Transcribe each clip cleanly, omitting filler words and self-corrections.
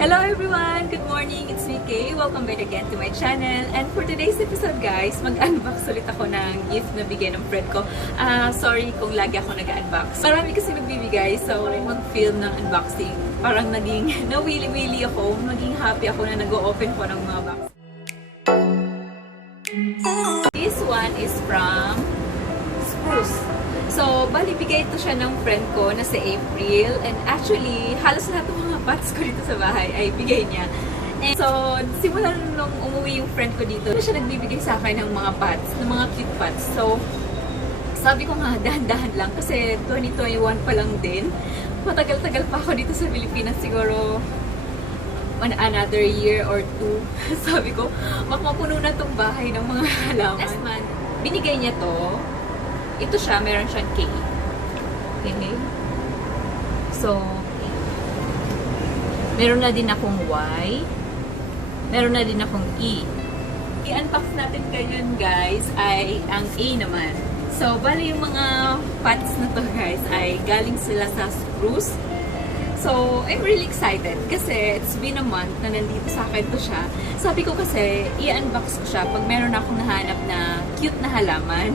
Hello everyone! Good morning! It's me, Kaye. Welcome back again to my channel. And for today's episode guys, mag-unbox ulit ako ng gift na bigay ng friend ko. Sorry kung lagi ako nag-unbox. Marami kasi nagbibigay, so mag-film ng unboxing. Parang naging nawili-wili ako, naging happy ako na nag-o-open ko ng mga box. This one is from Spruce. So, bali bigay ito siya ng friend ko na si April. And actually, halos lahat ng mga pots ko dito sa bahay ay bigay niya. And so, simula nung umuwi yung friend ko dito, siya nagbibigay sa akin ng mga pots, ng mga cute pots. So, sabi ko nga, dahan-dahan lang kasi 2021 pa lang din. Matagal-tagal pa ako dito sa Pilipinas, siguro another year or two. Sabi ko, makapuno na tong bahay ng mga halaman. Last month, binigay niya to. Ito siya, meron siyang Kaye. Okay. So, meron na din akong Y. Meron na din akong E. I-unbox natin ngayon guys ay ang A naman. So, bali yung mga pots na to guys ay galing sila sa Spruce. So, I'm really excited kasi it's been a month na nandito sa akin to siya. Sabi ko kasi, i-unbox ko siya pag meron akong nahanap na cute na halaman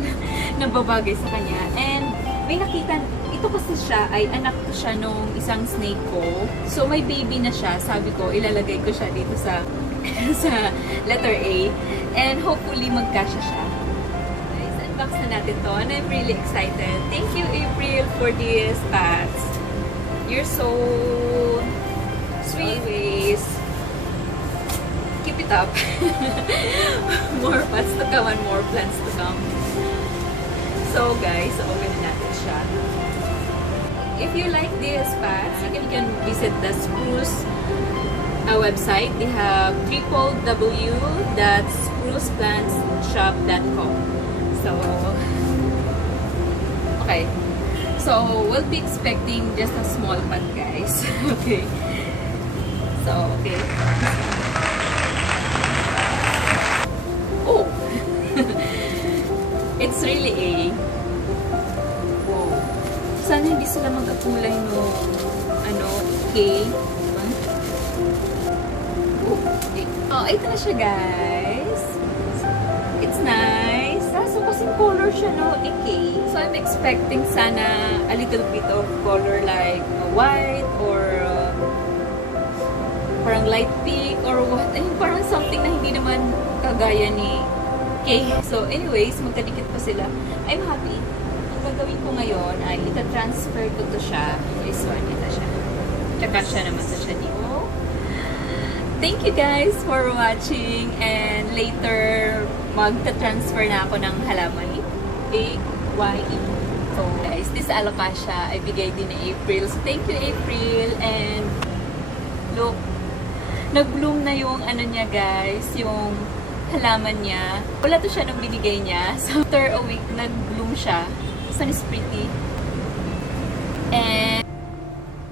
na babagay sa kanya. And may nakita, ito kasi siya ay anak ko siya nung isang snake ko. So, may baby na siya. Sabi ko, ilalagay ko siya dito sa sa letter A. And hopefully, magkasya siya. Guys, unbox na natin to. And I'm really excited. Thank you, April, for these pots. You're so sweet. Always. Keep it up. More pots to come and more plants to come. So guys, open natin siya. If you like these pots, you can visit the Spruce website. They have www.spruceplantsshop.com. So, okay. So, we'll be expecting just a small pot, guys. Okay. So, okay. Oh! It's really A. Wow. Sana hindi sila magkakulay no, K. Oh, okay. Oh, ito na siya, guys. It's nice. So, kasing color siya, no? K. So, I'm expecting sana a little bit of color like white or parang light pink or what. Ay, parang something na hindi naman kagaya ni Kaye. So, anyways, magkadikit pa sila. I'm happy. Ang gagawin ko ngayon ay ita-transfer ko to siya. This one, ito siya. Tsaka siya naman sa siya dito. Thank you guys for watching and later magta-transfer na ako ng halaman. A-Y-E. So guys, this alocasia ay bigay din ni April. So thank you April and look, nag-bloom na yung niya guys, yung halaman niya. Wala to siya nung binigay niya. So after a week, nag-bloom siya. So it's pretty. And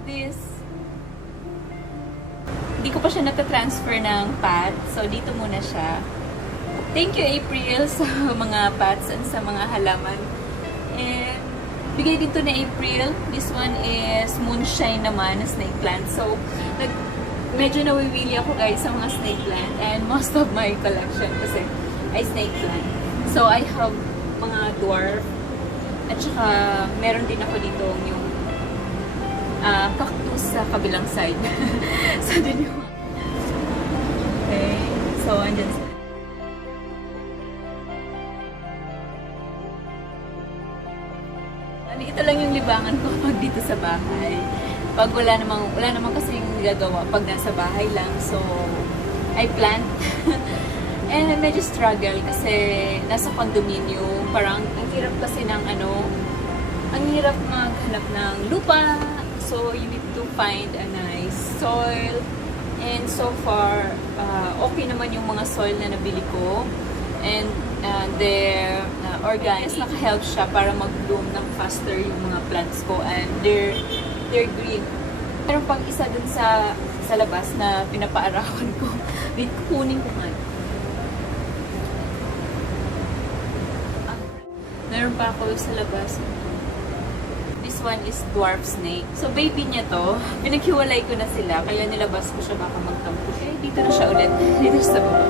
this, hindi ko pa siya nata-transfer ng pot. So dito muna siya. Thank you, April, sa mga pots and sa mga halaman. And, bigay dito ni April. This one is moonshine naman na snake plant. So, medyo nawiwili ako guys sa mga snake plant. And most of my collection kasi ay snake plant. So, I have mga dwarf. At saka, meron din ako dito yung cactus sa kabilang side. So, dun yung... Okay. So, andyan sila. Ito lang yung libangan ko pag dito sa bahay. Pag wala namang kasi yung gagawa pag nasa bahay lang. So, I plant. And medyo struggle kasi nasa condominium. Parang ang hirap kasi ng ang hirap maghanap ng lupa. So, you need to find a nice soil. And so far, okay naman yung mga soil na nabili ko. And they're organic. Naka-help siya para mag-bloom ng faster yung mga plants ko. And they're green. Meron pang isa dun sa labas na pinapaarawan ko. Wait, kukunin ko nga. Meron pa ako sa labas. This one is dwarf snake. So, baby niya to. Pinaghiwalay ko na sila. Kaya nilabas ko siya baka magtampo. Eh, dito na siya ulit. Dito sa baba.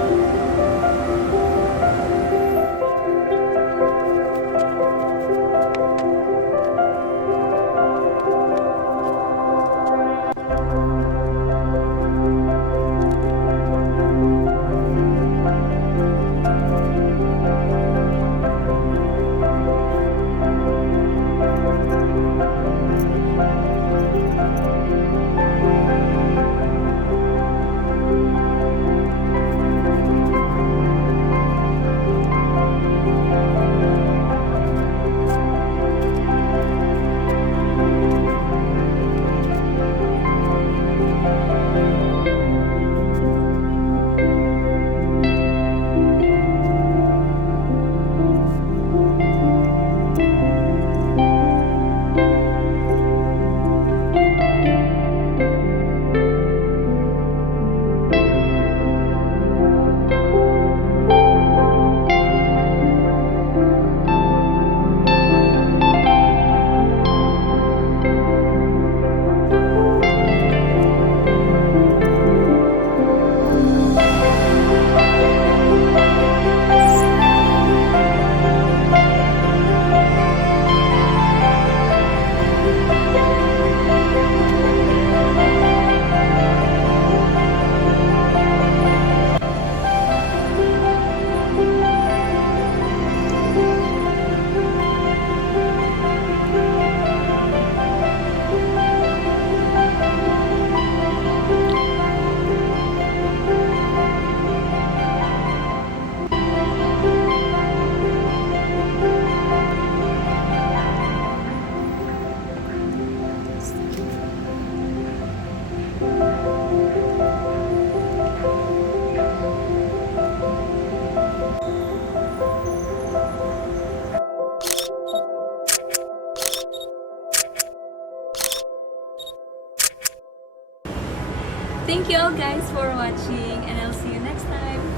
Thank you all guys for watching, and I'll see you next time.